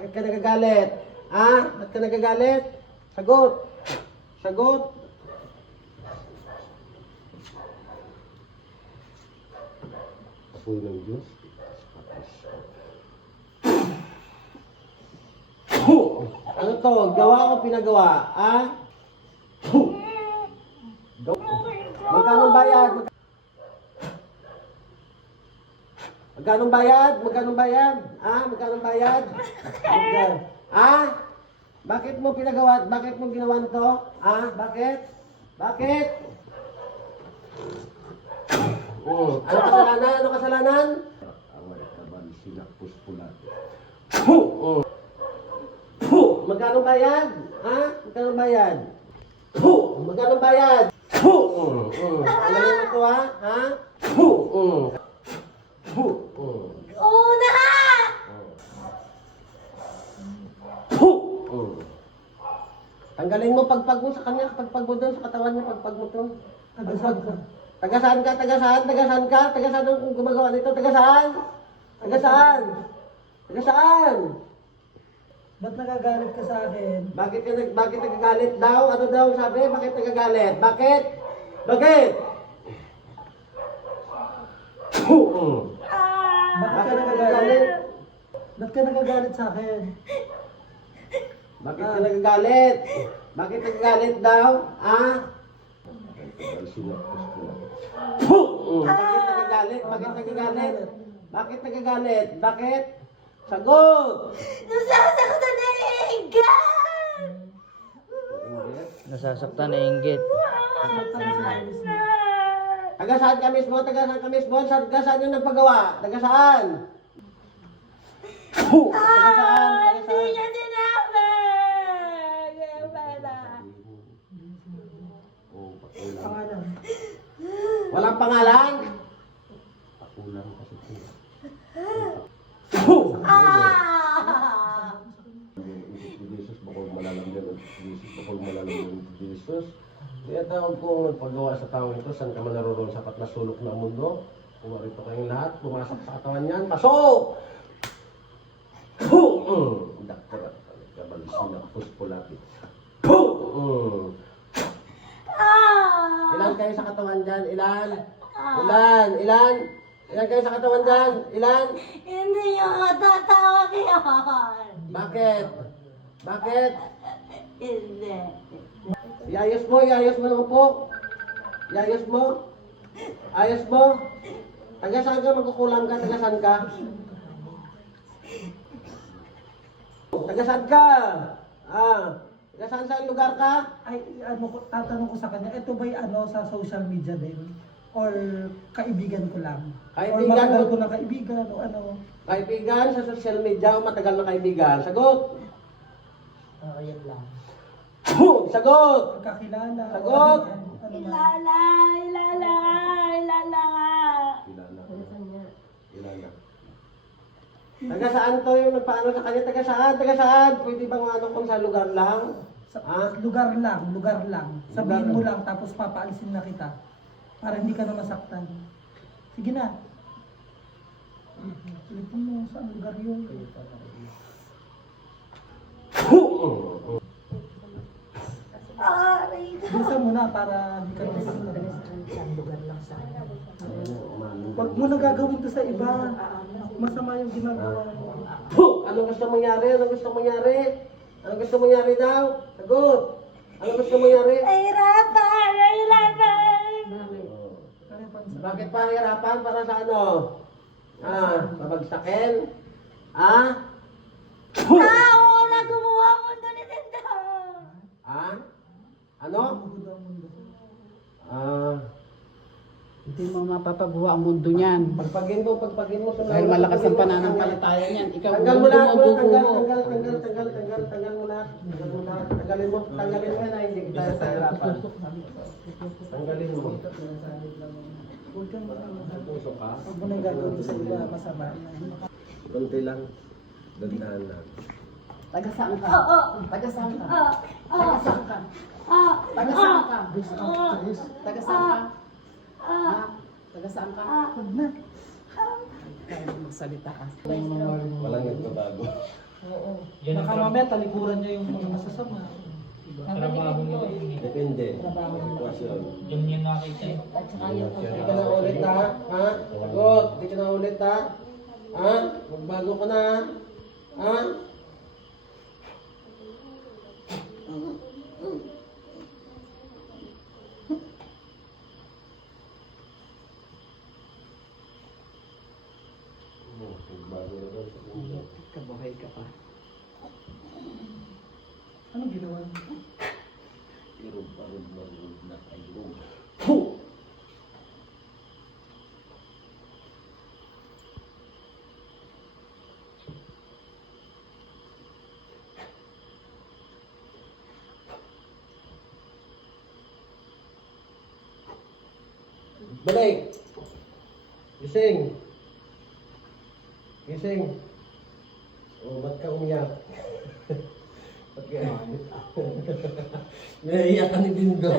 Bakit ka nagagalit? Ha? Bakit ka nagagalit? Sagot. Sagot. Apoy ng Diyos. Ano to? Gawa o pinagawa? Ha? Magkano bayad? Magkano bayad? Magkano bayad? Ha? Magkano bayad? Ha? Bakit mo pinagawa? Bakit mo ginawa to? Ha? Bakit? Bakit? Ano kasalanan? Ano kasalanan? Away ka ba ni sinakpos pulat? Magkano bayad? Ha? Magkano bayad? Magkano bayad? Ang galing mo to, ha? Ha? Una! Tanggalin mo pagpag mo sa kanya, pagpag mo doon sa katawan niya, pagpag mo to. Tagasaan ka, tagasaan, tagasaan ka, tagasaan ang gumagawa nito, tagasaan? Tagasaan? Tagasaan? Ba't nagagalit ka sa akin? Bakit nagagalit daw? Ano daw sabi? Bakit nagagalit? Bakit? Bakit? Bakit ka nagagalit? Ba't ka nagagalit sa akin? Bakit ka nagagalit? Bakit nagagalit daw? Ah? Bakit nagagalit? Bakit nagagalit? Bakit nagagalit? Bakit? Sagot! Nasasaktan na inggan! Nasasaktan na inggit. Taga saan ka mismo? Taga saan ka mismo? Taga saan yung nagpagawa? Taga saan? Taga saan? Hindi niya sinabi! Kaya pala. Pangalan. Walang pangalan? Ah! Jesus, bakol malalam din ang Jesus, bakol malalam din ang Jesus. Kaya tawag ko nagpagawa sa tao ito, saan ka man naroon sapat na sulok ng mundo. Pumarito kayong lahat, pumasok sa katawan niyan, pasok! Daktar at kabalsin na puspulati. Ilan kayo sa katawan dyan? Ilan? Ilan? Ilan? Ilan kayo sa katawan dyan? Ilan? Hindi niyo matatawag yun! Bakit? Bakit? Hindi. Iayos mo naman po. Iayos mo. Ayos mo. Taga saan ka magkukulam ka? Taga saan ka? Taga saan ka? Taga saan lugar ka? Ay, tatanong ko sa kanya, ito ba'y sa social media din? Or kaibigan ko lang? Kaibigan Or matagal mo? ko na kaibigan o ano? Kaibigan sa social media o matagal na kaibigan? Sagot! Yan lang. Sagot! Pagkakilala. o Sagot! ano yan, ano man. Ilala! Ilala! Ilala nga! Ilan na? Taga saan to yung nagpaano sa kanya? Taga saan? Taga saan? Pwede bang ano kung sa lugar lang? Lugar lang, lugar lang. Sabihin Lugar mo lang. lang, tapos papaalisin na kita. Para hindi ka na masaktan. Sige na. Ulitin mo, saan lugar yun? Aray ka! Bilisan mo na para hindi ka na masaktan. Huwag mo na gagawin to sa iba. Masama yung ginagawa mo. Anong gusto mangyari? Anong gusto mangyari? Anong gusto mangyari daw? Sagot! Anong gusto mangyari? Nahirapan! Nahirapan! Bakit pa hirapan? Para sa ano? Babagsakin? Tao na gumawa ang mundo ni Tendo! Ano? Hindi mo mapapagawa ang mundo niyan. Pagpagin mo. Dahil malakas ang pananampalataya niyan. Ikaw, Tanggal mo lahat mo. dumudugo mo. Tanggal mo lahat. Tanggalin mo yan na hindi kita sa hirapan. Tanggalin mo. Huwag kang Puso ka? Huwag mo na gagawin to sa iba. Masama. Kunti lang. Dandahan lang. Taga saan ka? Oo! Taga saan ka? Ah! Taga saan ka? Ah! Taga saan ka? Ah! Taga saan ka? Ah! Taga saan ka? Huwag na. Kaya magsalita ka. Walang nagbabago. Oo. Yan ang Baka tra- mamaya talikuran niya yung mga masasama. Diba? Trabaho nila yun eh. Depende. Trabaho nila. Sitwasyon. Diyan yun nakita eh. At saka yung Hindi ka na ulit ha? Ha? Sagot. Hindi ka na ulit ha? Ha? Magbago ka na ha? Magbago na daw sa mundo. Kabuhay ka pa. Anong ginawa niya? Irog-arog na kayo. Balik! Gising! Gising! Oh, ba't ka umiyak? Ba't ka? Naiiyak ka ni Dindo.